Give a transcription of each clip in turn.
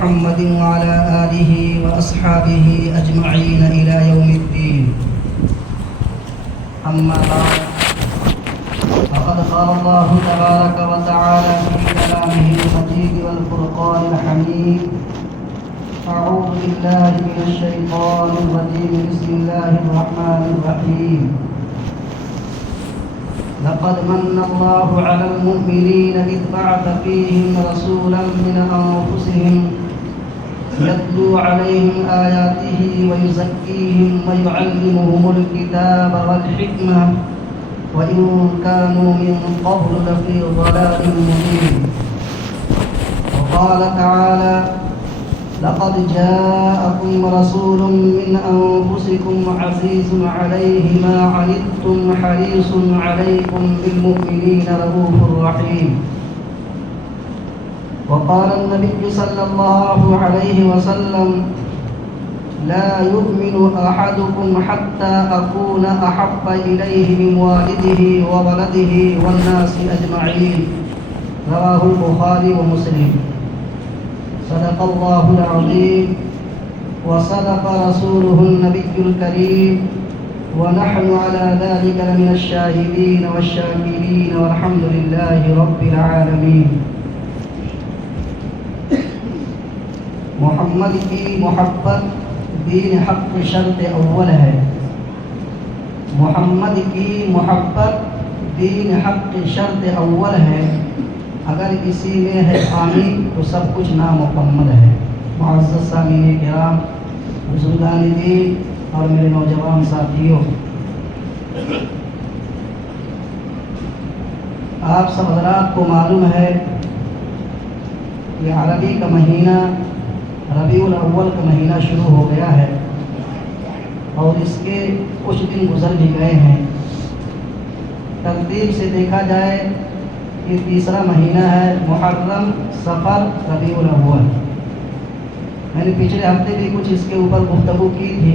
محمد وعلى آله وأصحابه أجمعين إلى يوم الدين. أما بعد، فقد قال الله تبارك وتعالى في كلامه المجيد والفرقان الحميد: أعوذ بالله من الشيطان الرجيم، بسم الله الرحمن الرحيم. لقد من الله على المؤمنين إذ بعث فيهم رسولا من أنفسهم يتلو عليهم آياته ويزكيهم ويعلمهم الكتاب والحكمة وإن كانوا من قبل لفي ضلال مبين. وقال تعالى: لقد جاءكم رسول من أنفسكم عزيز عليه ما عنتم حريص عليكم بالمؤمنين رؤوف رحيم. وقال النبي صلى الله عليه وسلم: لا يؤمن أحدكم حتى أكون أحب إليه من والده وولده والناس أجمعين. رواه البخاري ومسلم. صدق الله العظيم وصدق رسوله النبي الكريم ونحن على ذلك لمن الشاهدين والشاكرين والحمد لله رب العالمين. محمد کی محبت دین حق شرط اول ہے. محمد کی محبت دین حق شرط اول ہے. اگر اسی میں ہے خامی تو سب کچھ نامکمل ہے. معزز سامعین کرام، بزرگان دین اور میرے نوجوان ساتھیوں، آپ سب حضرات کو معلوم ہے کہ عربی کا مہینہ ربیع الاول کا مہینہ شروع ہو گیا ہے اور اس کے کچھ دن گزر بھی گئے ہیں. ترتیب سے دیکھا جائے یہ تیسرا مہینہ ہے، محرم، صفر، ربیع الاول. میں نے پچھلے ہفتے بھی کچھ اس کے اوپر گفتگو کی تھی.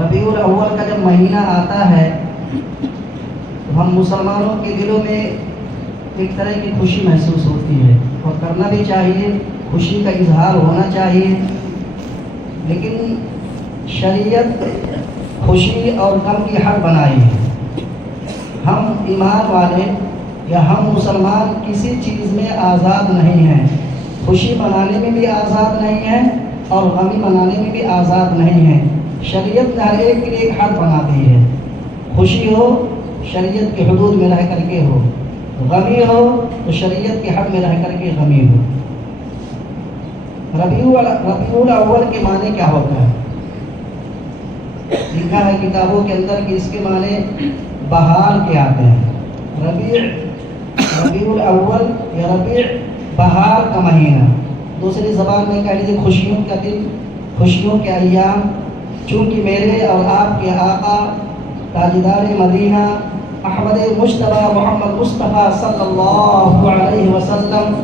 ربیع الاول کا جب مہینہ آتا ہے تو ہم مسلمانوں کے دلوں میں ایک طرح کی خوشی محسوس ہوتی ہے اور کرنا بھی چاہیے، خوشی کا اظہار ہونا چاہیے. لیکن شریعت خوشی اور غم کی حد بنائی ہے. ہم ایمان والے یا ہم مسلمان کسی چیز میں آزاد نہیں ہیں. خوشی منانے میں بھی آزاد نہیں ہیں اور غمی منانے میں بھی آزاد نہیں ہیں. شریعت نے ہر ایک کے لیے ایک حد بنا دی ہے. خوشی ہو شریعت کے حدود میں رہ کر کے ہو، غمی ہو تو شریعت کے حد میں رہ کر کے غمی ہو. ربیع الاول کے معنی کیا ہوتا ہے؟ لکھا ہے کتابوں کے اندر کہ اس کے معنی بہار کے آتے ہیں. ربیع الاول یا ربیع بہار کا مہینہ. دوسری زبان میں کہہ لیجیے خوشیوں کا دن، خوشیوں کے ایام. چونکہ میرے اور آپ کے آقا تاجدار مدینہ احمد مجتبیٰ محمد مصطفیٰ صلی اللہ علیہ وسلم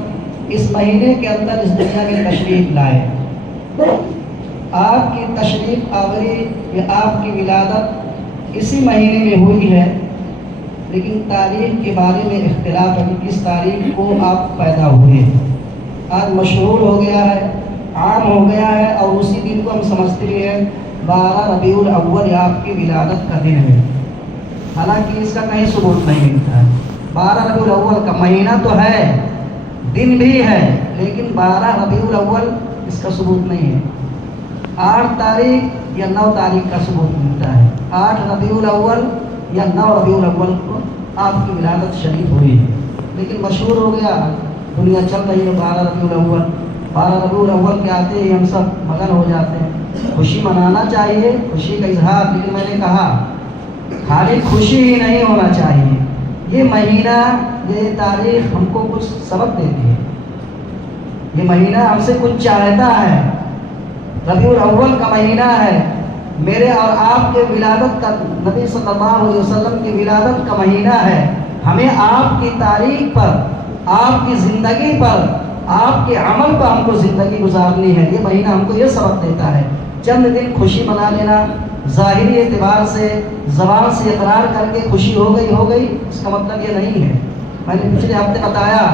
اس مہینے کے اندر اس دنیا میں تشریف لائے. آپ کی تشریف آوری یا آپ کی ولادت اسی مہینے میں ہوئی ہے، لیکن تاریخ کے بارے میں اختلاف ہے کہ کس تاریخ کو آپ پیدا ہوئے. آج مشہور ہو گیا ہے، عام ہو گیا ہے اور اسی دن کو ہم سمجھتے ہیں 12 ربیع الاول آپ کی ولادت کا دن ہے. حالانکہ اس کا کہیں ثبوت نہیں ملتا ہے. 12 ربیع الاول کا مہینہ تو ہے، دن بھی ہے، لیکن 12 ربیع الاول اس کا ثبوت نہیں ہے. 8 تاریخ یا 9 تاریخ کا ثبوت ملتا ہے. 8 ربیع الاول یا 9 ربیع الاول کو آپ کی ولادت شریف ہوئی ہے. لیکن مشہور ہو گیا، دنیا چل رہی ہے 12 ربیع الاول. 12 ربیع الاول کے آتے ہی ہم سب مگن ہو جاتے ہیں. خوشی منانا چاہیے، خوشی کا اظہار. لیکن میں نے کہا خالی خوشی ہی نہیں ہونا چاہیے. یہ مہینہ، یہ تاریخ ہم کو کچھ سبق دیتی ہے. یہ مہینہ ہم سے کچھ چاہتا ہے. ربیع الاول کا مہینہ ہے، میرے اور آپ کے ولادت کا، نبی صلی اللہ علیہ وسلم کی ولادت کا مہینہ ہے. ہمیں آپ کی تاریخ پر، آپ کی زندگی پر، آپ کے عمل پر ہم کو زندگی گزارنی ہے. یہ مہینہ ہم کو یہ سبق دیتا ہے. چند دن خوشی منا لینا، ظاہری اعتبار سے زبان سے اقرار کر کے خوشی ہو گئی، اس کا مطلب یہ نہیں ہے. میں نے پچھلے ہفتے بتایا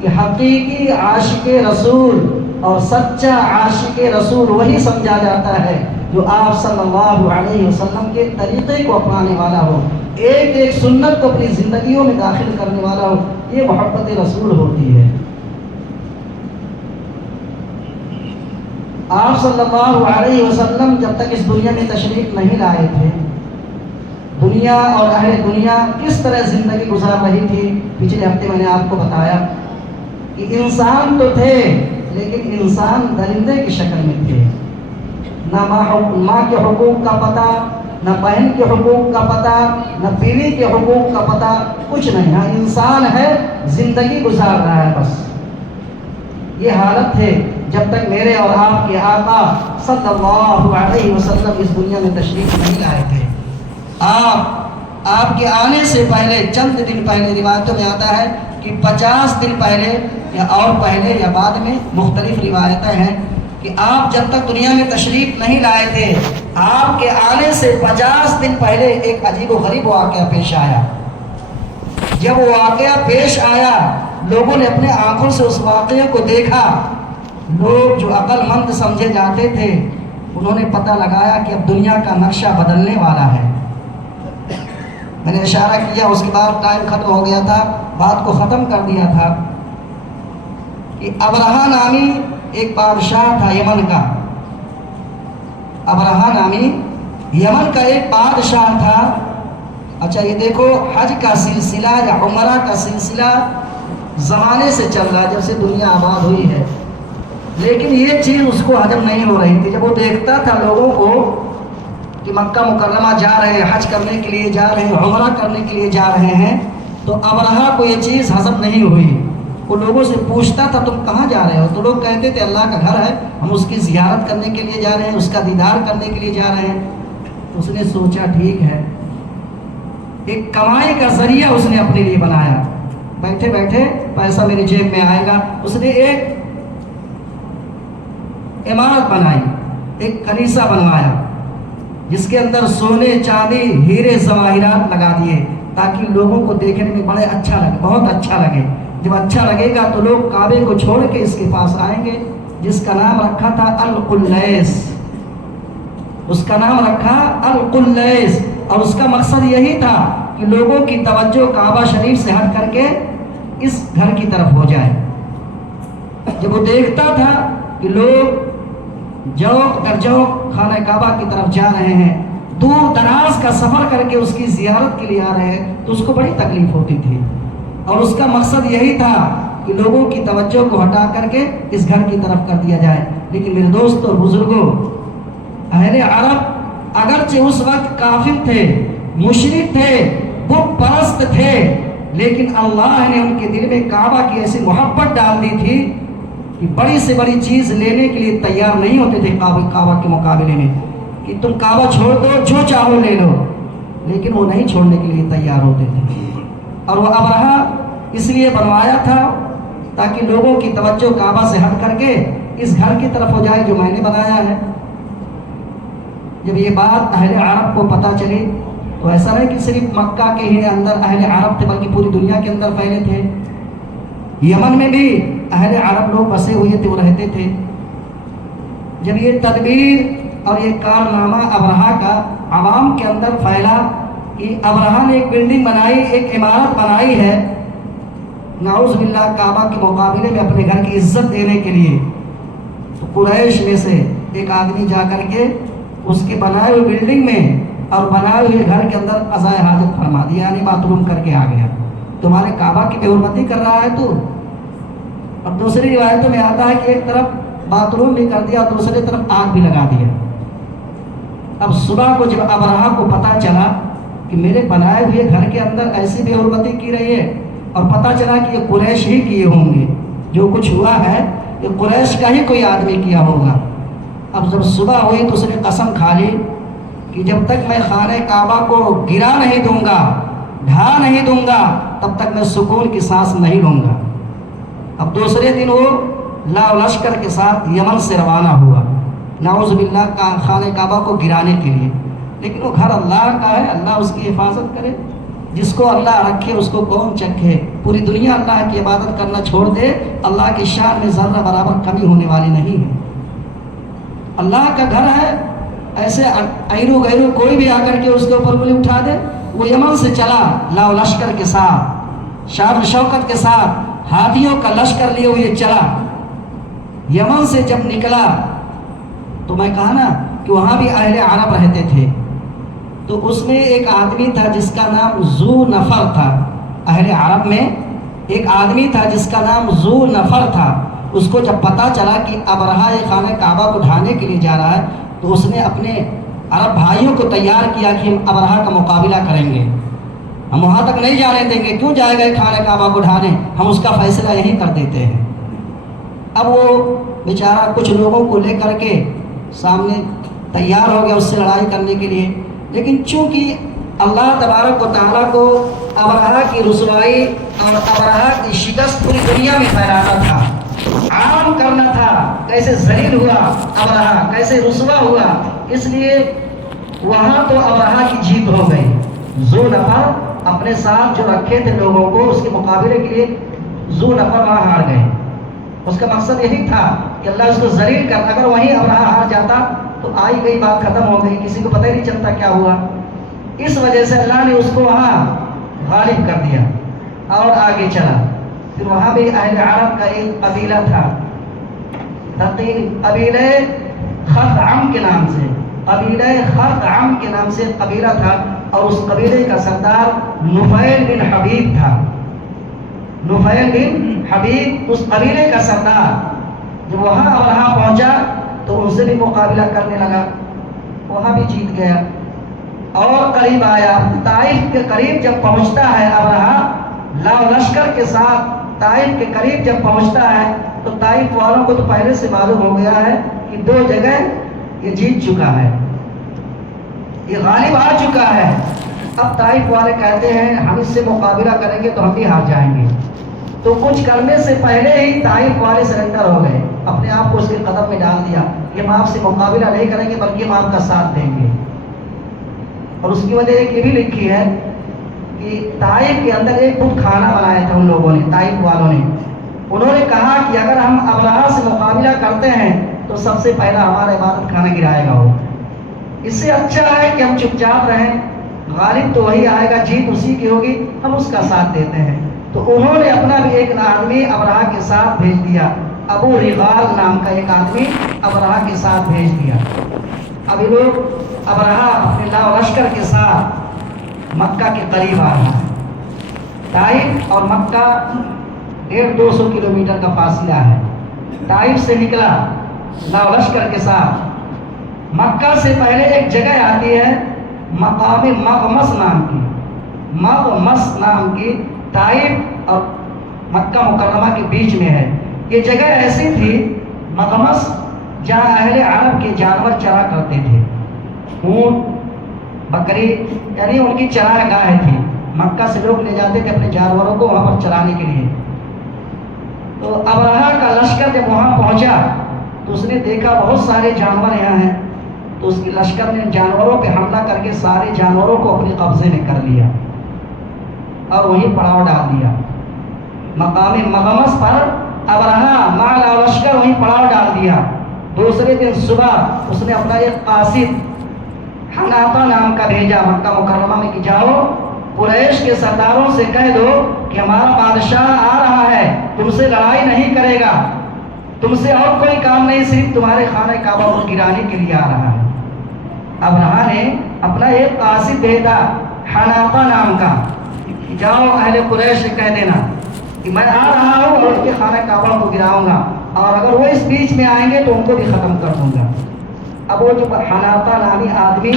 کہ حقیقی عاشق رسول اور سچا عاشق رسول وہی سمجھا جاتا ہے جو آپ صلی اللہ علیہ وسلم کے طریقے کو اپنانے والا ہو، ایک ایک سنت کو اپنی زندگیوں میں داخل کرنے والا ہو، یہ محبت رسول ہوتی ہے۔ آپ صلی اللہ علیہ وسلم جب تک اس دنیا میں تشریف نہیں لائے تھے، دنیا اور اہل دنیا کس طرح زندگی گزار رہی تھی، پچھلے ہفتے میں نے آپ کو بتایا کہ انسان تو تھے لیکن انسان درندے کی شکل میں تھے، نہ ماں کے حقوق کا پتہ، نہ بہن کے حقوق کا پتہ، نہ بیوی کے حقوق کا پتہ، کچھ نہیں، ہاں انسان ہے، زندگی گزار رہا ہے بس۔ یہ حالت تھے جب تک میرے اور آپ کے آقا صلی اللہ علیہ وسلم اس دنیا میں تشریف نہیں لائے تھے۔ آپ کے آنے سے پہلے چند دن پہلے روایتوں میں آتا ہے کہ 50 دن پہلے یا اور پہلے یا بعد میں، مختلف روایتیں ہیں کہ آپ جب تک دنیا میں تشریف نہیں لائے تھے، آپ کے آنے سے 50 دن پہلے ایک عجیب و غریب واقعہ پیش آیا۔ جب وہ واقعہ پیش آیا، لوگوں نے اپنے آنکھوں سے اس واقعے کو دیکھا۔ لوگ جو عقل مند سمجھے جاتے تھے انہوں نے پتہ لگایا کہ اب دنیا کا نقشہ بدلنے والا ہے۔ میں نے اشارہ کیا، اس کے بعد ٹائم ختم ہو گیا تھا، بات کو ختم کر دیا تھا کہ ابرہہ نامی ایک بادشاہ تھا یمن کا۔ ابرہہ نامی یمن کا ایک بادشاہ تھا۔ اچھا یہ دیکھو، حج کا سلسلہ یا عمرہ کا سلسلہ زمانے سے چل رہا ہے، جب سے دنیا آباد ہوئی ہے، لیکن یہ چیز اس کو ہضم نہیں ہو رہی تھی۔ جب وہ دیکھتا تھا لوگوں کو کہ مکہ مکرمہ جا رہے ہیں، حج کرنے کے لیے جا رہے ہیں، عمرہ کرنے کے لیے جا رہے ہیں، تو ابرہہ کو یہ چیز ہضم نہیں ہوئی۔ وہ لوگوں سے پوچھتا تھا تم کہاں جا رہے ہو، تو لوگ کہتے تھے اللہ کا گھر ہے، ہم اس کی زیارت کرنے کے لیے جا رہے ہیں، اس کا دیدار کرنے کے لیے جا رہے ہیں۔ اس نے سوچا ٹھیک ہے، ایک کمائی کا ذریعہ اس نے اپنے لیے بنایا، بیٹھے بیٹھے پیسہ میری جیب میں آئے گا۔ اس نے ایک عمارت بنائی، ایک کنیسہ بنوایا جس کے اندر سونے چاندی ہیرے زواہرات لگا دیے تاکہ لوگوں کو دیکھنے میں بڑے اچھا لگے، بہت اچھا لگے۔ جب اچھا لگے گا تو لوگ کعبے کو چھوڑ کے اس کے پاس آئیں گے، جس کا نام رکھا تھا القلیس۔ اس کا نام رکھا القلیس، اور اس کا مقصد یہی تھا کہ لوگوں کی توجہ کعبہ شریف سے ہٹ کر کے اس گھر کی طرف ہو جائے۔ جب وہ دیکھتا تھا کہ لوگ جوق در جوق خانہ کعبہ کی طرف جا رہے ہیں، دور دراز کا سفر کر کے اس کی زیارت کے لیے آ رہے ہیں، تو اس کو بڑی تکلیف ہوتی تھی، اور اس کا مقصد یہی تھا کہ لوگوں کی توجہ کو ہٹا کر کے اس گھر کی طرف کر دیا جائے۔ لیکن میرے دوستوں اور بزرگوں، اہل عرب اگرچہ اس وقت کافر تھے، مشرک تھے، بت پرست تھے، لیکن اللہ نے ان کے دل میں کعبہ کی ایسی محبت ڈال دی تھی کہ بڑی سے بڑی چیز لینے کے لیے تیار نہیں ہوتے تھے کعبہ کے مقابلے میں، کہ تم کعبہ چھوڑ دو، جو چاہو لے لو، لیکن وہ نہیں چھوڑنے کے لیے تیار ہوتے تھے۔ اور وہ ابرہہ اس لیے بنوایا تھا تاکہ لوگوں کی توجہ کعبہ سے ہٹ کر کے اس گھر کی طرف ہو جائے جو میں نے بنایا ہے۔ جب یہ بات اہل عرب کو پتہ چلی تو ایسا نہیں کہ صرف مکہ کے ہی اندر اہل عرب تھے، بلکہ پوری دنیا کے اندر پھیلے تھے۔ یمن میں بھی اہل عرب لوگ بسے ہوئے تھے، وہ رہتے تھے۔ جب یہ تدبیر اور یہ کارنامہ ابرہہ کا عوام کے اندر پھیلا کہ ابرہہ نے ایک بلڈنگ بنائی، ایک عمارت بنائی ہے نعوذ باللہ کعبہ کے مقابلے میں اپنے گھر کی عزت دینے کے لیے، تو قریش میں سے ایک آدمی جا کر کے اس کے بنائے ہوئے بلڈنگ میں اور بنائے ہوئے گھر کے اندر قضاء حاجت فرما دیا، یعنی باتھ روم کر کے آ گیا، تمہارے کعبہ کی بے حرمتی کر رہا ہے تو۔ اور دوسری روایتوں میں آتا ہے کہ ایک طرف باتھ روم بھی کر دیا، دوسری طرف آگ بھی لگا دیا۔ اب صبح کو جب ابرہہ کو پتہ چلا کہ میرے بنائے ہوئے گھر کے اندر ایسی بے حرمتی کی رہی ہے، اور پتہ چلا کہ یہ قریش ہی کیے ہوں گے، جو کچھ ہوا ہے یہ قریش کا ہی کوئی آدمی کیا ہوگا۔ اب جب صبح ہوئی تو اس نے قسم کھا لی کہ جب تک میں خانہ کعبہ کو گرا نہیں دوں گا، ڈھا نہیں دوں گا، تب تک میں سکون کی سانس نہیں لوں گا۔ اب دوسرے دن وہ لا لشکر کے ساتھ یمن سے روانہ ہوا، نعوذ باللہ خانہ کعبہ کو گرانے کے لیے، لیکن وہ گھر اللہ کا ہے، اللہ اس کی حفاظت کرے۔ جس کو اللہ رکھے اس کو کون چکھے. پوری دنیا اللہ کی عبادت کرنا چھوڑ دے، اللہ کی شان میں ذرہ برابر کمی ہونے والی نہیں ہے. اللہ کا گھر ہے، ایسے ایرو گیرو کوئی بھی آ کر کے اس کے اوپر انگلی اٹھا دے. وہ یمن سے چلا لاؤ لشکر کے ساتھ، شان شوکت کے ساتھ ہاتھیوں کا لشکر لیے ہوئے چلا. یمن سے جب نکلا تو میں کہا نا کہ وہاں بھی اہل عرب رہتے تھے، تو اس میں ایک آدمی تھا جس کا نام ذو نفر تھا. اہل عرب میں ایک آدمی تھا جس کا نام ذو نفر تھا. اس کو جب پتہ چلا کہ ابرہہ یہ خانہ کعبہ کو ڈھانے کے لیے جا رہا ہے تو اس نے اپنے عرب بھائیوں کو تیار کیا کہ ہم ابرہہ کا مقابلہ کریں گے، ہم وہاں تک نہیں جانے دیں گے، کیوں جائے گا خانہ کعبہ کو ڈھانے، ہم اس کا فیصلہ یہیں کر دیتے ہیں. اب وہ بیچارہ کچھ لوگوں کو لے کر کے سامنے تیار ہو گیا اس سے لڑائی کرنے کے لیے. لیکن چونکہ اللہ تبارک و تعالیٰ کو ابرہہ کی رسوائی اور ابرہہ کی شکست پوری دنیا میں پھیلانا تھا، عام کرنا تھا، کیسے ذلیل ہوا ابرہہ، کیسے رسوا ہوا. اس لیے وہاں تو ابرہہ کی جیت ہو گئی. ذو نفر اپنے ساتھ جو رکھے تھے لوگوں کو اس کے مقابلے کے لیے ذو نفر وہاں ہار گئے. اس کا مقصد یہی تھا کہ اللہ اس کو ذلیل کر، اگر وہیں ابرہہ ہار جاتا تو آئی گئی بات ختم ہو گئی، کسی کو پتہ ہی نہیں چلتا کیا ہوا. اس وجہ سے اللہ نے اس کو وہاں غالب کر دیا اور آگے چلا. پھر وہاں بھی اہل عرب کا ایک قبیلہ تھا، قبیلہ خثعم کے نام سے، قبیلہ خثعم کے نام سے قبیلہ تھا، اور اس قبیلے کا سردار نفیل بن حبیب تھا. نفیل بن حبیب اس قبیلے کا سردار. جب وہاں ابرہہ پہنچا تو ان سے بھی مقابلہ کرنے لگا، وہاں بھی جیت گیا اور قریب آیا. طائف کے قریب جب پہنچتا ہے ابرہہ لاؤ لشکر کے ساتھ، طائف کے قریب جب پہنچتا ہے تو طائف والوں کو تو پہلے سے معلوم ہو گیا ہے کہ 2 جگہ یہ جیت چکا ہے، یہ غالب آ چکا ہے. اب طائف والے کہتے ہیں ہم اس سے مقابلہ کریں گے تو ہم بھی ہار جائیں گے. تو کچھ کرنے سے پہلے ہی طائف والے سرنڈر ہو گئے، اپنے آپ کو اس کے قدم میں ڈال دیا کہ ہم آپ سے مقابلہ نہیں کریں گے بلکہ ہم آپ کا ساتھ دیں گے. اور اس کی وجہ ایک یہ بھی لکھی ہے کہ طائف کے اندر ایک بت خانہ بنایا تھا ان لوگوں نے، طائف والوں نے. انہوں نے کہا کہ اگر ہم ابرہہ سے مقابلہ کرتے ہیں تو سب سے پہلا ہمارا عبادت خانہ گرائے گا وہ. اس سے اچھا ہے کہ ہم چپ چاپ رہیں، غالب تو وہی آئے گا، جیت اسی کی ہوگی، ہم اس کا ساتھ دیتے ہیں. تو انہوں نے اپنا بھی ایک آدمی ابرہہ کے ساتھ بھیج دیا، ابو رغال نام کا ایک آدمی ابرہہ کے ساتھ بھیج دیا. اب یہ لوگ ابرہہ اپنے لاؤ لشکر کے ساتھ مکہ کے قریب آ رہا ہے. طائف اور مکہ 150-200 کلومیٹر کا فاصلہ ہے. طائف سے نکلا لاؤ لشکر کے ساتھ. مکہ سے پہلے ایک جگہ آتی ہے مقام مغمس نام کی، مغمس نام کی، طائف اور مکہ مکرمہ کے بیچ میں ہے. یہ جگہ ایسی تھی مغمس جہاں اہل عرب کے جانور چرا کرتے تھے، اونٹ بکری، یعنی ان کی چرا گاہ تھی. مکہ سے لوگ لے جاتے تھے اپنے جانوروں کو وہاں پر چرانے کے لیے. تو ابرہہ کا لشکر جب وہاں پہنچا تو اس نے دیکھا بہت سارے جانور یہاں ہیں، تو اس کی لشکر نے جانوروں پہ حملہ کر کے سارے جانوروں کو اپنے قبضے میں کر لیا اور وہیں پڑاؤ ڈال دیا. مقام مغمس پر ابرہہ مالا لشکر وہیں پڑاؤ ڈال دیا. دوسرے دن صبح اس نے اپنا ایک قاصد حناطہ نام کا بھیجا مکہ مکرمہ میں کہ جاؤ قریش کے سرداروں سے کہہ دو کہ ہمارا بادشاہ آ رہا ہے، تم سے لڑائی نہیں کرے گا، تم سے اور کوئی کام نہیں، صرف تمہارے خانہ کعبہ کو گرانے کے لیے آ رہا ہے. ابرہہ نے اپنا ایک قاصد بھیجا حناطہ نام کا، جاؤ اہل قریش سے کہہ دینا کہ میں آ رہا ہوں اور ان کے خانہ کعبہ کو گراؤں گا، اور اگر وہ اس بیچ میں آئیں گے تو ان کو بھی ختم کر دوں گا. اب وہ جو حناطہ نامی آدمی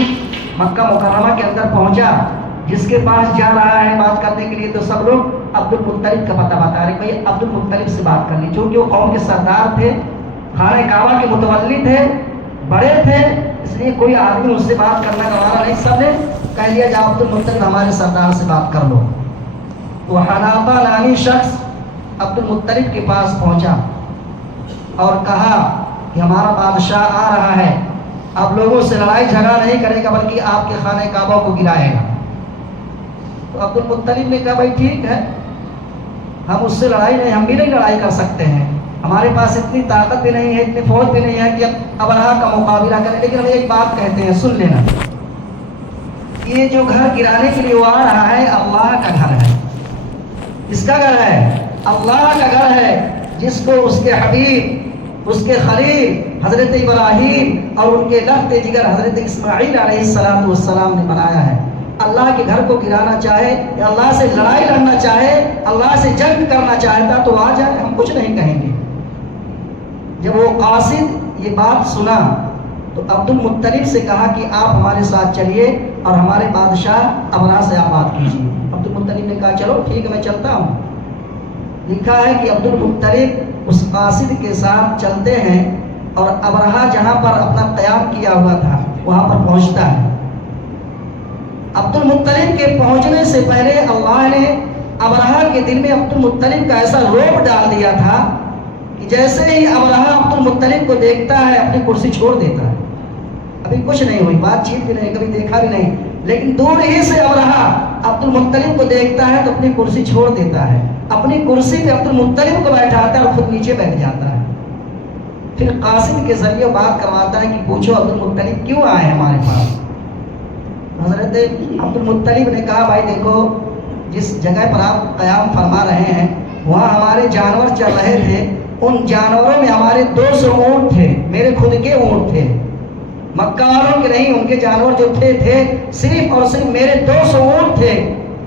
مکہ مکرمہ کے اندر پہنچا، جس کے پاس جا رہا ہے بات کرنے کے لیے، تو سب لوگ عبد المطلب کا پتہ بتا رہے کہ بھائی عبد المطلب سے بات کر لی، چونکہ وہ قوم کے سردار تھے، خانہ کعبہ کے متولی تھے، بڑے تھے، اس لیے کوئی آدمی اس سے بات کرنا گوارا نہیں. سب نے کہہ لیا جا عبد المطلب ہمارے سردار سے بات کر لو. وہ حناطہ نامی شخص عبد المطلب کے پاس پہنچا اور کہا کہ ہمارا بادشاہ آ رہا ہے، آپ لوگوں سے لڑائی جھگڑا نہیں کرے گا بلکہ آپ کے خانہ کعبہ کو گرائے گا. تو عبد المطلب نے کہا بھائی ٹھیک ہے، ہم اس سے لڑائی نہیں، ہم بھی نہیں لڑائی کر سکتے ہیں، ہمارے پاس اتنی طاقت بھی نہیں ہے، اتنی فوج بھی نہیں ہے کہ اب ابرہہ کا مقابلہ کریں، لیکن ہم ایک بات کہتے ہیں، سن لینا، یہ جو گھر گرانے کے لیے وہ آ رہا ہے اللہ کا گھر ہے۔ اس کا گھر ہے، اللہ کا گھر ہے، جس کو اس کے حبیب، اس کے خلیل حضرت ابراہیم اور ان کے لخت جگر حضرت اسماعیل علیہ السلام نے بنایا ہے۔ اللہ کے گھر کو گرانا چاہے یا اللہ سے لڑائی لڑنا چاہے، اللہ سے جنگ کرنا چاہتا تو آ جائے، ہم کچھ نہیں کہیں گے۔ جب وہ قاصد یہ بات سنا تو عبد المطلب سے کہا کہ آپ ہمارے ساتھ چلیے اور ہمارے بادشاہ ابرہہ سے آپ بات کیجیے۔ عبد المطلب نے کہا چلو ٹھیک ہے میں چلتا ہوں۔ لکھا ہے کہ عبد المطلب اس قاصد کے ساتھ چلتے ہیں اور ابرہہ جہاں پر اپنا قیام کیا ہوا تھا وہاں پر پہنچتا ہے۔ عبد المطلب کے پہنچنے سے پہلے اللہ نے ابرہہ کے دل میں عبد المطلب کا ایسا رعب ڈال دیا تھا کہ جیسے ہی ابرہہ عبد المطلب کو دیکھتا ہے اپنی کرسی چھوڑ دیتا ہے۔ ابھی کچھ نہیں ہوئی، بات چیت بھی نہیں، کبھی دیکھا بھی نہیں، لیکن دور ہی سے ابرہہ عبد المطلب کو دیکھتا ہے تو اپنی کرسی چھوڑ دیتا ہے، اپنی کرسی پہ عبد المطلب کو بیٹھاتا ہے اور خود نیچے بیٹھ جاتا ہے۔ پھر قاسم کے ذریعے بات کرواتا ہے کہ پوچھو عبد المطلب کیوں آئے ہمارے پاس؟ حضرت عبد المطلب نے کہا بھائی دیکھو، جس جگہ پر آپ قیام فرما رہے ہیں وہاں ہمارے جانور چل رہے تھے، ان جانوروں میں ہمارے 200 اونٹ تھے، میرے خود کے اونٹ تھے، مکہ والوں کے نہیں، ان کے جانور جو تھے صرف اور صرف میرے 200 اونٹ تھے۔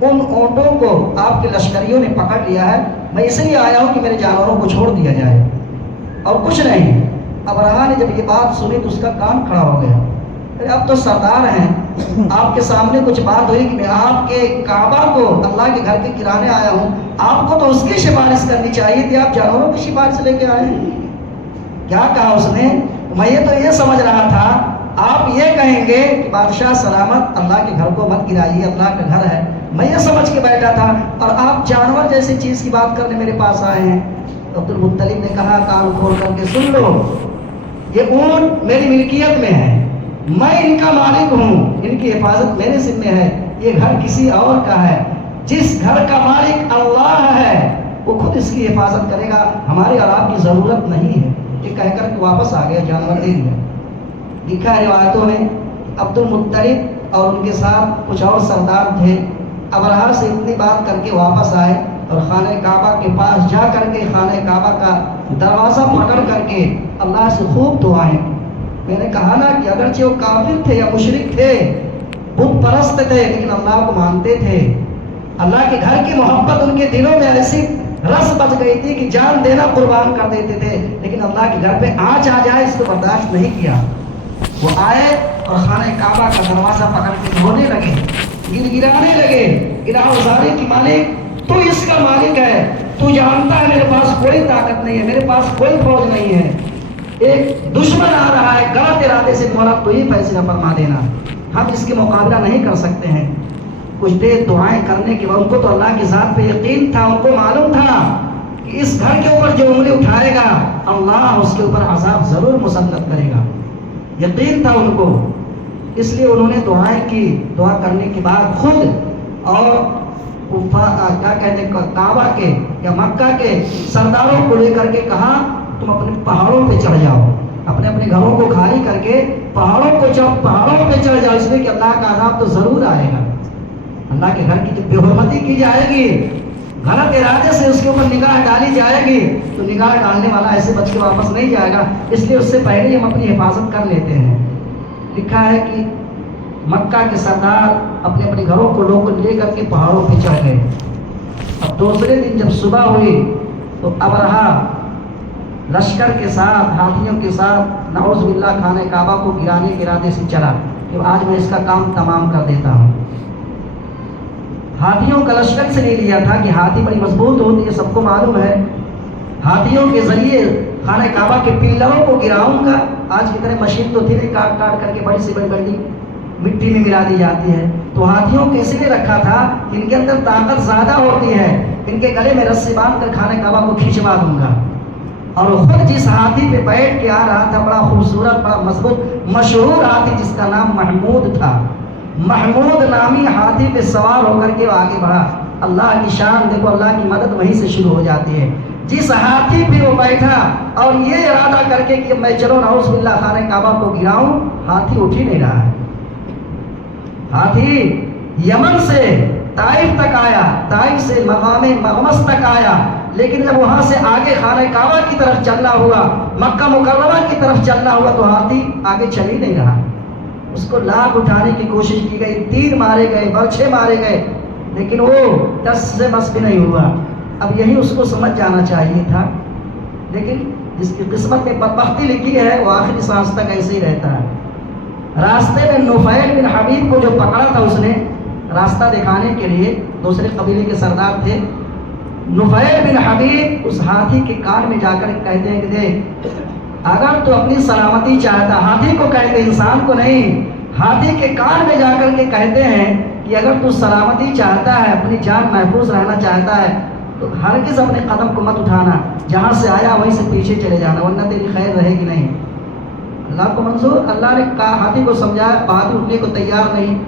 ان اونٹوں کو آپ کے لشکریوں نے پکڑ لیا ہے، میں اس لیے آیا ہوں کہ میرے جانوروں کو چھوڑ دیا جائے اور کچھ نہیں۔ ابرہہ نے جب یہ بات سنی تو اس کا کان کھڑا ہو گیا، اب تو سردار ہیں، آپ کے سامنے کچھ بات ہوئی کہ میں آپ کے کعبہ کو اللہ کے گھر کے گرانے آیا ہوں، آپ کو تو اس کی سفارش کرنی چاہیے تھی، آپ جانوروں کی سفارش لے کے آئے ہیں۔ کیا کہا اس نے؟ میں یہ تو یہ سمجھ رہا تھا آپ یہ کہیں گے کہ بادشاہ سلامت اللہ کے گھر کو مت گرائیے، اللہ کا گھر ہے، میں یہ سمجھ کے بیٹھا تھا، اور آپ جانور جیسی چیز کی بات کرنے میرے پاس آئے ہیں۔ عبد المطلب نے کہا کان کھول کر کے سن لو، یہ اونٹ میری ملکیت میں ہے، میں ان کا مالک ہوں، ان کی حفاظت میرے ذمہ ہے، یہ گھر کسی اور کا ہے، جس گھر کا مالک اللہ ہے وہ خود اس کی حفاظت کرے گا، ہمارے اور آپ کی ضرورت نہیں ہے۔ یہ کہہ کر کے واپس آ گیا، جانور دے دیا۔ لکھا ہے روایتوں میں عبد المطلب اور ان کے ساتھ کچھ اور سردار تھے، ابرہہ سے اتنی بات کر کے واپس آئے اور خانہ کعبہ کے پاس جا کر کے خانہ کعبہ کا دروازہ پکڑ کر کے اللہ سے خوب دعائیں۔ میں نے کہا نا کہ اگرچہ وہ کافر تھے یا مشرک تھے، بت پرست تھے، لیکن اللہ کو مانتے تھے، اللہ کے گھر کی محبت ان کے دلوں میں ایسی رس بچ گئی تھی کہ جان دینا قربان کر دیتے تھے، لیکن اللہ کے گھر پہ آنچ آ جائے اس کو برداشت نہیں کیا۔ وہ آئے اور خانہ کعبہ کا دروازہ پکڑ کے رونے لگے، گڑگڑانے لگے، الہ ازاری کی مالک تو اس کا مالک ہے، تو جانتا ہے میرے پاس کوئی طاقت نہیں ہے، میرے پاس کوئی فوج نہیں ہے، ایک دشمن آ رہا ہے، غلط ارادے سے مولا تو ہی فیصلہ فرما دینا، ہم اس کے مقابلہ نہیں کر سکتے ہیں۔ کچھ دیر دعائیں کرنے کے بعد ان کو تو اللہ کی ذات پہ یقین تھا، ان کو معلوم تھا کہ اس گھر کے اوپر جو انگلی اٹھائے گا اللہ اس کے اوپر عذاب ضرور مسلط کرے گا، یقین تھا ان کو، اس لیے انہوں نے دعائیں کی۔ دعا کرنے کے بعد خود اور کیا کہتے ہیں کعبہ کے یا مکہ کے سرداروں کو لے کر کے کہا تم اپنے پہاڑوں پہ چڑھ جاؤ، اپنے اپنے گھروں کو خالی کر کے پہاڑوں پہ چڑھ جاؤ، اس لیے کہ اللہ کا عذاب تو ضرور آئے گا۔ اللہ کے گھر کی جب بے حرمتی کی جائے گی، غلط ارادے سے اس کے اوپر نگاہ ڈالی جائے گی تو نگاہ ڈالنے والا ایسے بچ کے واپس نہیں جائے گا، اس لیے اس سے پہلے ہم اپنی حفاظت کر لیتے ہیں۔ لکھا ہے کہ مکہ کے سردار اپنے اپنے گھروں کو لوگ لے کر کے پہاڑوں پہ چڑھ گئے۔ اب دوسرے دن جب صبح ہوئی تو ابرہہ لشکر کے ساتھ، ہاتھیوں کے ساتھ نعوذ باللہ خانہ کعبہ کو گرانے کے ارادے سے چلا کہ آج میں اس کا کام تمام کر دیتا ہوں۔ ہاتھیوں کا لشکر سے نہیں لیا تھا کہ ہاتھی بڑی مضبوط ہوتی ہے، سب کو معلوم ہے، ہاتھیوں کے ذریعے خانہ کعبہ کے پلروں کو گراؤں گا۔ آج کی طرح مشین تو تھی نہیں، کاٹ کاٹ کر کے بڑی سی بڑی بڑی مٹی میں ملا دی جاتی ہے، تو ہاتھیوں کو اس لیے رکھا تھا کہ ان کے اندر طاقت زیادہ ہوتی ہے، ان کے گلے میں رسی باندھ کر خانہ کعبہ کو کھینچوا دوں گا۔ اور خود جس ہاتھی پہ بیٹھ کے آ رہا تھا، بڑا خوبصورت، بڑا مضبوط، مشہور ہاتھی جس کا نام محمود تھا، محمود نامی ہاتھی پہ سوار ہو کر کے وہ آگے بڑھا. اللہ کی شان دیکھو، اللہ کی مدد وہیں سے شروع ہو جاتی ہے. جس ہاتھی پہ وہ بیٹھا اور یہ ارادہ کر کے کہ میں چلو نعوذ باللہ خانہ کعبہ کو گراؤں، ہاتھی اٹھ ہی نہیں رہا ہے. ہاتھی یمن سے طائف تک آیا، طائف سے مقام مغمس تک آیا، لیکن جب وہاں سے آگے خانہ کعبہ کی طرف چلنا ہوا، مکہ مکرمہ کی طرف چلنا ہوا، تو ہاتھی آگے چل ہی نہیں رہا. اس کو لاکھ اٹھانے کی کوشش کی گئی، تیر مارے گئے، برچھے مارے گئے، لیکن وہ ٹس سے بس بھی نہیں ہوا. اب یہی اس کو سمجھ جانا چاہیے تھا، لیکن جس کی قسمت میں بدبختی لکھی ہے وہ آخری سانس تک ایسے ہی رہتا ہے. راستے میں نفیل بن حبیب کو جو پکڑا تھا، اس نے راستہ دکھانے کے لیے، دوسرے قبیلے کے سردار تھے. نفیل بن حبیب اس ہاتھی کے کان میں جا کر کہتے ہیں کہ دیکھ، اگر تو اپنی سلامتی چاہتا، ہاتھی کو کہتے انسان کو نہیں، ہاتھی کے کان میں جا کر کے کہتے ہیں کہ اگر تو سلامتی چاہتا ہے، اپنی جان محفوظ رہنا چاہتا ہے، تو ہرگز اپنے قدم کو مت اٹھانا، جہاں سے آیا وہیں سے پیچھے چلے جانا، ورنہ تیری خیر رہے گی نہیں. اللہ کو منظور، اللہ نے کہا، ہاتھی کو سمجھایا، ہاتھی اٹھنے کو تیار نہیں.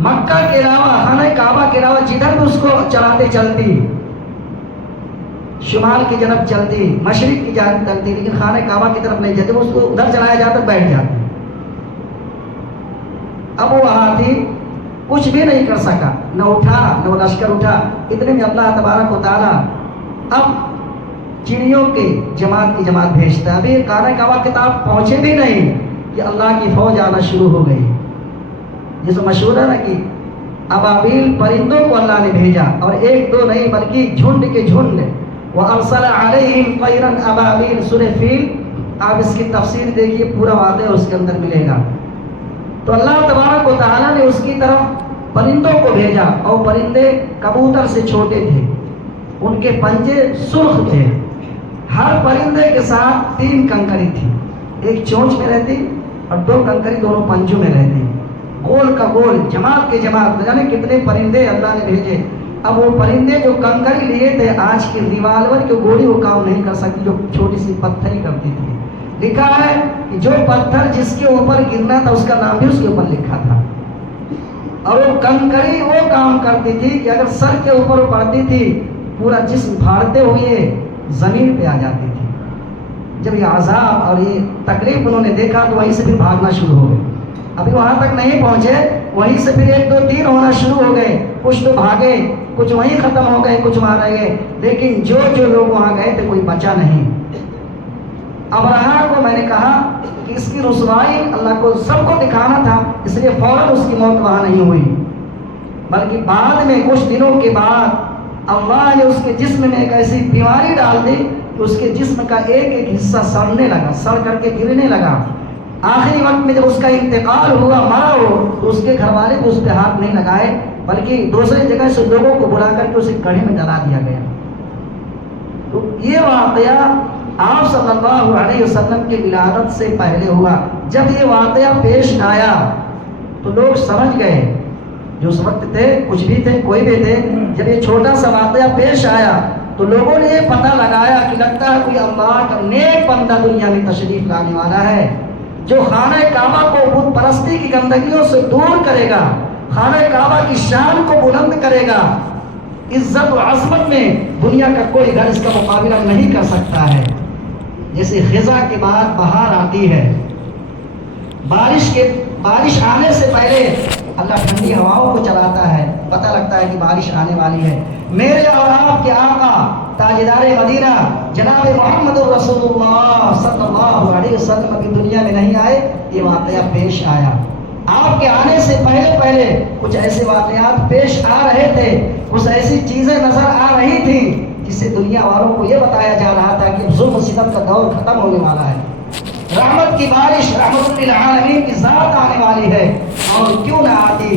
مکہ کے علاوہ، خانہ کعبہ کے علاوہ جدھر بھی اس کو چلاتے چلتی، شمال کی جانب چلتی، مشرق کی جانب چلتی، لیکن خانہ کعبہ کی طرف نہیں جاتی. اس کو ادھر چلایا جاتا بیٹھ جاتی. اب وہ ہاتھی کچھ بھی نہیں کر سکا، نہ اٹھا نہ وہ لشکر اٹھا. اتنے میں اللہ تبارک و تعالیٰ اب چڑیوں کے جماعت کی جماعت بھیجتا ہے. ابھی خانہ کعبہ کی طرف پہنچے بھی نہیں کہ اللہ کی فوج آنا شروع ہو گئی. جسے مشہور ہے نا کہ ابابیل پرندوں کو اللہ نے بھیجا، اور ایک دو نہیں بلکہ جھنڈ کے جھنڈ. وَأَرْسَلَ عَلَيْهِمْ طَيْرًا أَبَابِيلَ، سورہ فیل، آپ اس کی تفسیر دیکھیے، پورا واقعہ اس کے اندر ملے گا. تو اللہ تبارک و تعالیٰ نے اس کی طرف پرندوں کو بھیجا، اور پرندے کبوتر سے چھوٹے تھے، ان کے پنجے سرخ تھے. ہر پرندے کے ساتھ 3 کنکری تھی، ایک چونچ میں رہتی اور 2 کنکری دونوں پنجوں میں رہتی. گول کا گول، جماعت کے جماعت، جانے کتنے پرندے اللہ نے بھیجے. اب وہ پرندے جو کنکری لیے تھے، آج کی ریوالور کی گولی وہ کام نہیں کر سکتی، جو چھوٹی سی پتھر ہی کرتی تھی. لکھا ہے کہ جو پتھر جس کے اوپر گرنا تھا اس کا نام بھی اس کے اوپر لکھا تھا. اور وہ کنکری وہ کام کرتی تھی کہ اگر سر کے اوپر پڑتی تھی، پورا جسم پھاڑتے ہوئے زمین پہ آ جاتی تھی. جب یہ عذاب اور یہ تکلیف انہوں نے دیکھا تو وہیں سے پھر بھاگنا شروع ہو گئے. ابھی وہاں تک نہیں پہنچے، وہیں سے پھر 1 2 3 ہونا شروع ہو گئے. کچھ تو بھاگے، کچھ وہیں ختم ہو گئے، کچھ وہاں رہ گئے، لیکن جو لوگ وہاں گئے تھے کوئی بچا نہیں. ابرہہ کو میں نے کہا کہ اس کی رسوائی اللہ کو سب کو دکھانا تھا، اس لیے فوراً اس کی موت وہاں نہیں ہوئی، بلکہ بعد میں کچھ دنوں کے بعد اللہ نے اس کے جسم میں ایک ایسی بیماری ڈال دی کہ اس کے جسم کا ایک ایک حصہ سڑنے لگا، سڑ کر کے گرنے لگا. آخری وقت میں جب اس کا انتقال ہوا، مرا ہو، تو اس کے گھر والے کو اس پہ ہاتھ نہیں لگائے، بلکہ دوسرے جگہ سے لوگوں کو بلا کر کے اسے کڑے میں ڈلا دیا گیا. تو یہ واقعہ آپ صلی اللہ علیہ وسلم کی ولادت سے پہلے ہوا. جب یہ واقعہ پیش آیا تو لوگ سمجھ گئے، جو اس وقت تھے، کچھ بھی تھے، کوئی بھی تھے. جب یہ چھوٹا سا واقعہ پیش آیا تو لوگوں نے یہ پتہ لگایا کہ لگتا ہے کوئی اللہ کا نیک بندہ دنیا میں تشریف لانے والا ہے، جو خانہ کعبہ کو بت پرستی کی گندگیوں سے دور کرے گا، خانہ کعبہ کی شان کو بلند کرے گا. عزت و عظمت میں دنیا کا کوئی گھر اس کا مقابلہ نہیں کر سکتا ہے. جیسے خزاں کے بعد بہار آتی ہے، بارش آنے سے پہلے اللہ ٹھنڈی ہواؤں کو چلاتا ہے، پتہ لگتا ہے کہ بارش آنے والی ہے. میرے اور آپ کے آقا تاجدار مدینہ جناب محمد رسول اللہ صلی اللہ علیہ وسلم کی دنیا میں نہیں آئے، یہ واقعہ پیش آیا. آپ کے آنے سے پہلے کچھ ایسے واقعات پیش آ رہے تھے، کچھ ایسی چیزیں نظر آ رہی تھیں جس سے دنیا والوں کو یہ بتایا جا رہا تھا کہ ظلم و ستم کا دور ختم ہونے والا ہے، رحمت کی بارش، رحمت للعالمین کی ذات آنے والی ہے. اور کیوں نہ آتی،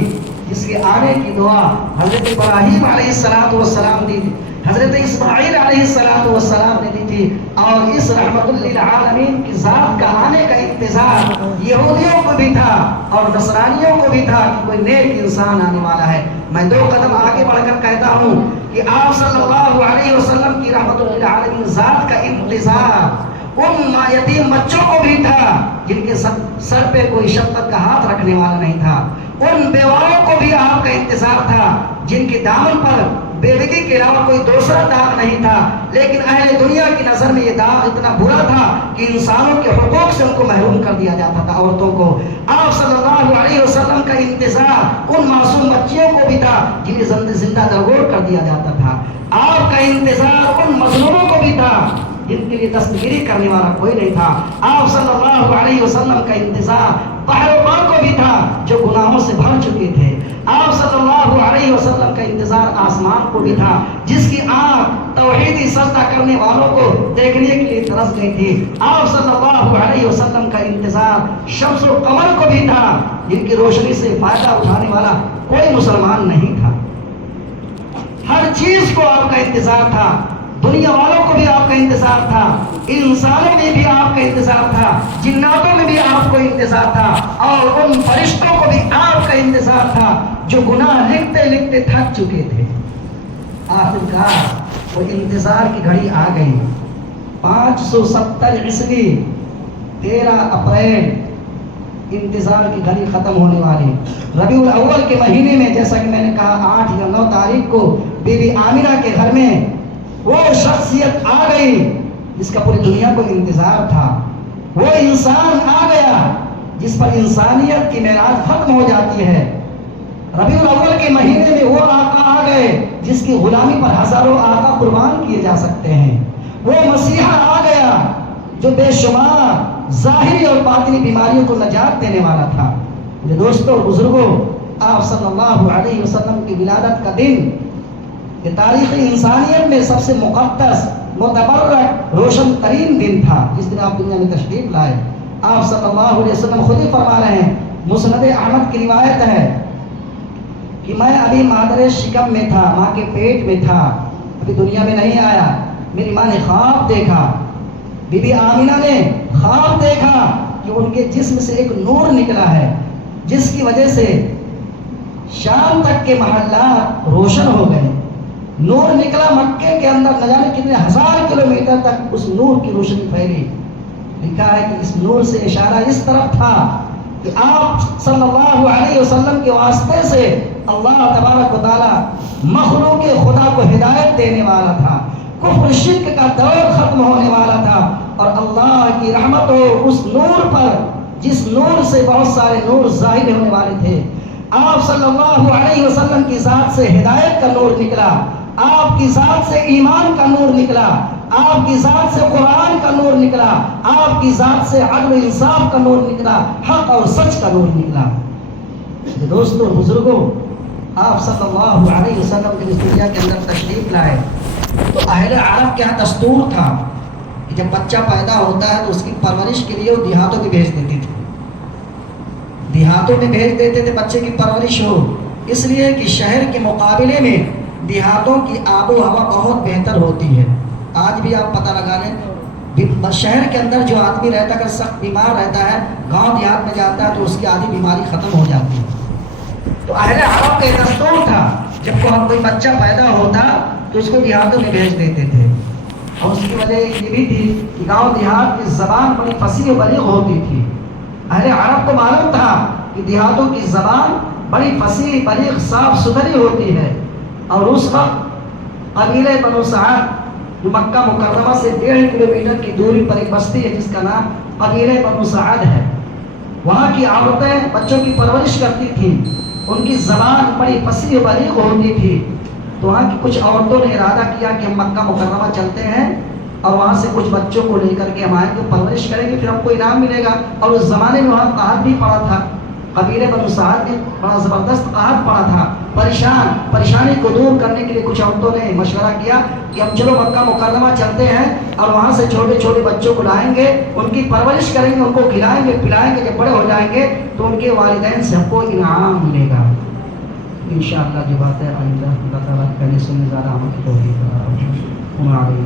جس کے آنے کی دعا حضرت ابراہیم علیہ السلام دی تھی، حضرت اسماعیل علیہ السلام نے دی تھی. اور اس رحمت للعالمین کی ذات کا آنے کا انتظار یہودیوں کو بھی تھا اور نصرانیوں کو بھی تھا کہ کوئی نیک انسان آنے والا ہے. میں 2 قدم آگے بڑھ کر کہتا ہوں کہ آپ صلی اللہ علیہ وسلم کی رحمت للعالمین ذات کا انتظار ان یتیم بچوں کو بھی تھا جن کے سر پہ کوئی شفقت کا ہاتھ رکھنے والا نہیں تھا، ان ان بیواؤں کو بھی آپ کا انتظار تھا جن کے دامن پر بیوگی کے علاوہ کوئی دوسرا داغ نہیں تھا، لیکن اہل دنیا کی نظر میں یہ داغ اتنا برا تھا کہ انسانوں کے حقوق سے ان کو محروم کر دیا جاتا تھا، عورتوں کو۔ آپ صلی اللہ علیہ وسلم کا انتظار ان معصوم بچیوں کو بھی تھا جنہیں زندہ درگور کر دیا جاتا تھا۔ آپ کا انتظار ان مظلوموں کو بھی تھا جن کے لیے دستگیری کرنے والا کوئی نہیں تھا۔ آپ صلی اللہ علیہ وسلم کا انتظار پہلوان کو بھی تھا جو گناہوں سے بھر چکے تھے۔ آپ صلی اللہ علیہ وسلم کا انتظار آسمان کو بھی تھا جس کی آنکھ توحیدی سجدہ کرنے والوں کو دیکھنے کے لیے ترس گئی تھی۔ آپ صلی اللہ علیہ وسلم کا انتظار شمس و قمر کو بھی تھا جن کی روشنی سے فائدہ اٹھانے والا کوئی مسلمان نہیں تھا۔ ہر چیز کو آپ کا انتظار تھا، دنیا والوں کو بھی آپ کا انتظار تھا، انسانوں میں بھی آپ کا انتظار تھا، جناتوں میں بھی آپ کو انتظار تھا، اور ان فرشتوں کو بھی آپ کا انتظار تھا جو گناہ لکھتے لکھتے تھک چکے تھے۔ آخرکار وہ انتظار کی گھڑی آ گئی۔ 570 عیسوی 13 اپریل انتظار کی گھڑی ختم ہونے والی۔ ربیع الاول کے مہینے میں جیسا کہ میں نے کہا 8 یا 9 تاریخ کو بی بی آمنہ کے گھر میں وہ شخصیت آ گئی جس کا پوری دنیا کو انتظار تھا۔ وہ انسان آ گیا جس پر انسانیت کی معراج ختم ہو جاتی ہے۔ ربیع الاول کے مہینے میں وہ آقا آ گئے جس کی غلامی پر ہزاروں آقا قربان کیے جا سکتے ہیں۔ وہ مسیحا آ گیا جو بے شمار ظاہری اور باطنی بیماریوں کو نجات دینے والا تھا۔ میرے دوستوں اور بزرگوں، آپ صلی اللہ علیہ وسلم کی ولادت کا دن یہ تاریخ انسانیت میں سب سے مقدس، متبرک، روشن ترین دن تھا جس دن آپ دنیا میں تشریف لائے۔ آپ صلی اللہ علیہ وسلم خود ہی فرما رہے ہیں، مسند احمد کی روایت ہے کہ میں ابھی مادر شکم میں تھا، ماں کے پیٹ میں تھا، ابھی دنیا میں نہیں آیا۔ میری ماں نے خواب دیکھا، بی بی آمنہ نے خواب دیکھا کہ ان کے جسم سے ایک نور نکلا ہے جس کی وجہ سے شام تک کے محلات روشن ہو گئے۔ نور نکلا مکے کے اندر، نہ جانے کتنے ہزار کلومیٹر تک اس نور کی روشنی پھیلی۔ لکھا ہے کہ اس نور سے اشارہ اس طرف تھا کہ آپ صلی اللہ علیہ وسلم کے واسطے سے اللہ تبارک و تعالی مخلوق خدا کو ہدایت دینے والا تھا، کفر شرک کا دور ختم ہونے والا تھا، اور اللہ کی رحمت ہو اس نور پر جس نور سے بہت سارے نور ظاہر ہونے والے تھے۔ آپ صلی اللہ علیہ وسلم کی ذات سے ہدایت کا نور نکلا، آپ کی ذات سے ایمان کا نور نکلا، آپ کی ذات سے قرآن کا نور نکلا، آپ کی ذات سے عدل و انصاف کا نور نکلا، حق اور سچ کا نور نکلا۔ دوستوں بزرگوں، آپ صلی اللہ علیہ وسلم جب اس دنیا کے اندر تشریف لائے تو اہل عرب کے یہاں دستور تھا کہ جب بچہ پیدا ہوتا ہے تو اس کی پرورش کے لیے وہ دیہاتوں میں بھیج دیتے تھے، دیہاتوں میں بھیج دیتے تھے بچے کی پرورش ہو، اس لیے کہ شہر کے مقابلے میں دیہاتوں کی آب و ہوا بہت بہتر ہوتی ہے۔ آج بھی آپ پتہ لگا لیں، شہر کے اندر جو آدمی رہتا ہے اگر سخت بیمار رہتا ہے، گاؤں دیہات میں جاتا ہے تو اس کی آدھی بیماری ختم ہو جاتی ہے۔ تو اہل عرب کا دستور تھا جب کوئی بچہ پیدا ہوتا تو اس کو دیہاتوں میں بھیج دیتے تھے، اور اس کی وجہ یہ بھی تھی کہ گاؤں دیہات کی زبان بڑی فصیح و بلیغ ہوتی تھی۔ اہل عرب کو معلوم تھا کہ دیہاتوں کی زبان بڑی فصیح بلیغ صاف ستھری ہوتی ہے، اور اس وقت قبیلہ بنو سعد جو مکہ مکرمہ سے 1.5 کلومیٹر کی دوری پر ایک بستی ہے جس کا نام قبیلہ بنو سعد ہے، وہاں کی عورتیں بچوں کی پرورش کرتی تھیں، ان کی زبان بڑی فصیح و بلیغ ہوتی تھی۔ تو وہاں کی کچھ عورتوں نے ارادہ کیا کہ ہم مکہ مکرمہ چلتے ہیں اور وہاں سے کچھ بچوں کو لے کر کے ہم آئیں گے، پرورش کریں گے، پھر ہم کو انعام ملے گا۔ اور اس زمانے میں وہاں قحط بھی پڑا تھا، قبیلہ بنو سعد میں بڑا زبردست قحط پڑا تھا۔ پریشانی کو دور کرنے کے لیے کچھ عورتوں نے مشورہ کیا کہ ہم چلو مکہ مکرمہ چلتے ہیں اور وہاں سے چھوٹے چھوٹے بچوں کو لائیں گے، ان کی پرورش کریں گے، ان کو کھلائیں گے پلائیں گے، جب بڑے ہو جائیں گے تو ان کے والدین سے ہم کو انعام ملے گا۔ انشاءاللہ جو بات ہے آئندہ اللہ تعالیٰ کہنے سننے زیادہ عمل کی توفیق عطا فرمائے۔